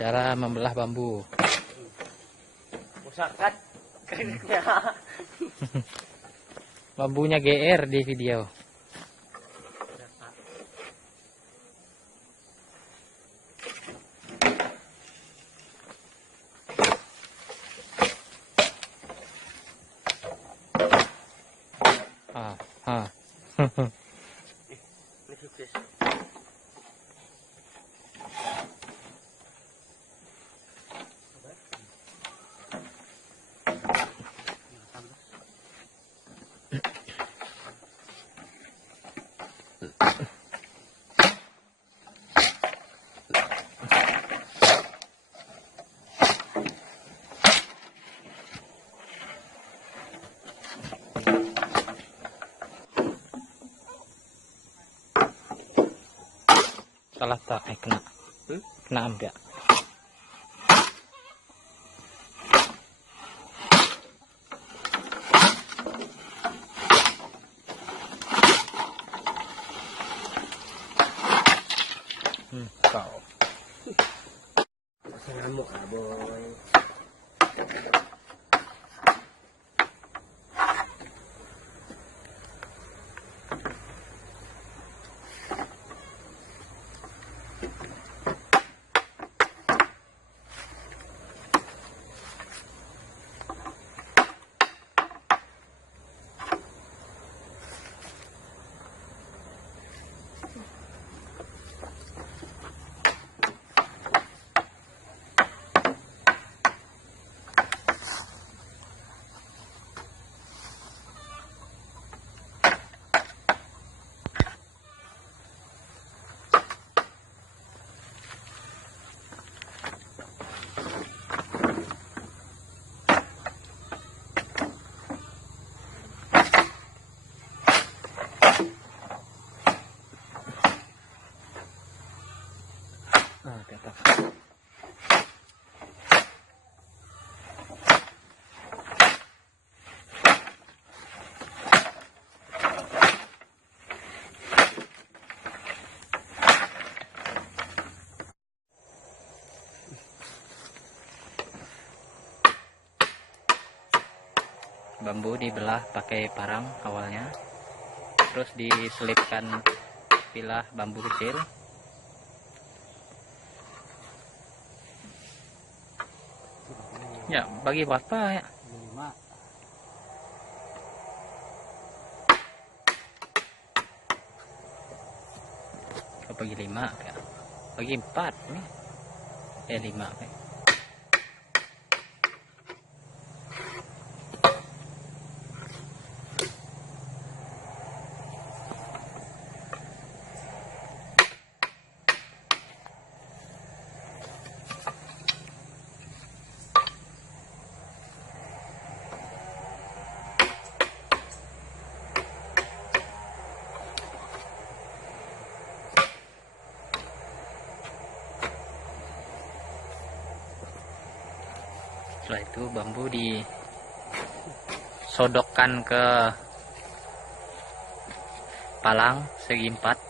Cara membelah bambu. Usahakan keringnya. Bambunya GR di video. Salah tak kena. Kena enggak? Kau. Masih ngamuk lah boy. Ke atas. Bambu dibelah pakai parang awalnya, terus diselipkan pilah bambu kecil. Ya, bagi berapa ya? 5. Kau bagi 5 ya? Bagi 4 nih. 5 ya. Setelah itu bambu disodokkan ke palang segi 4.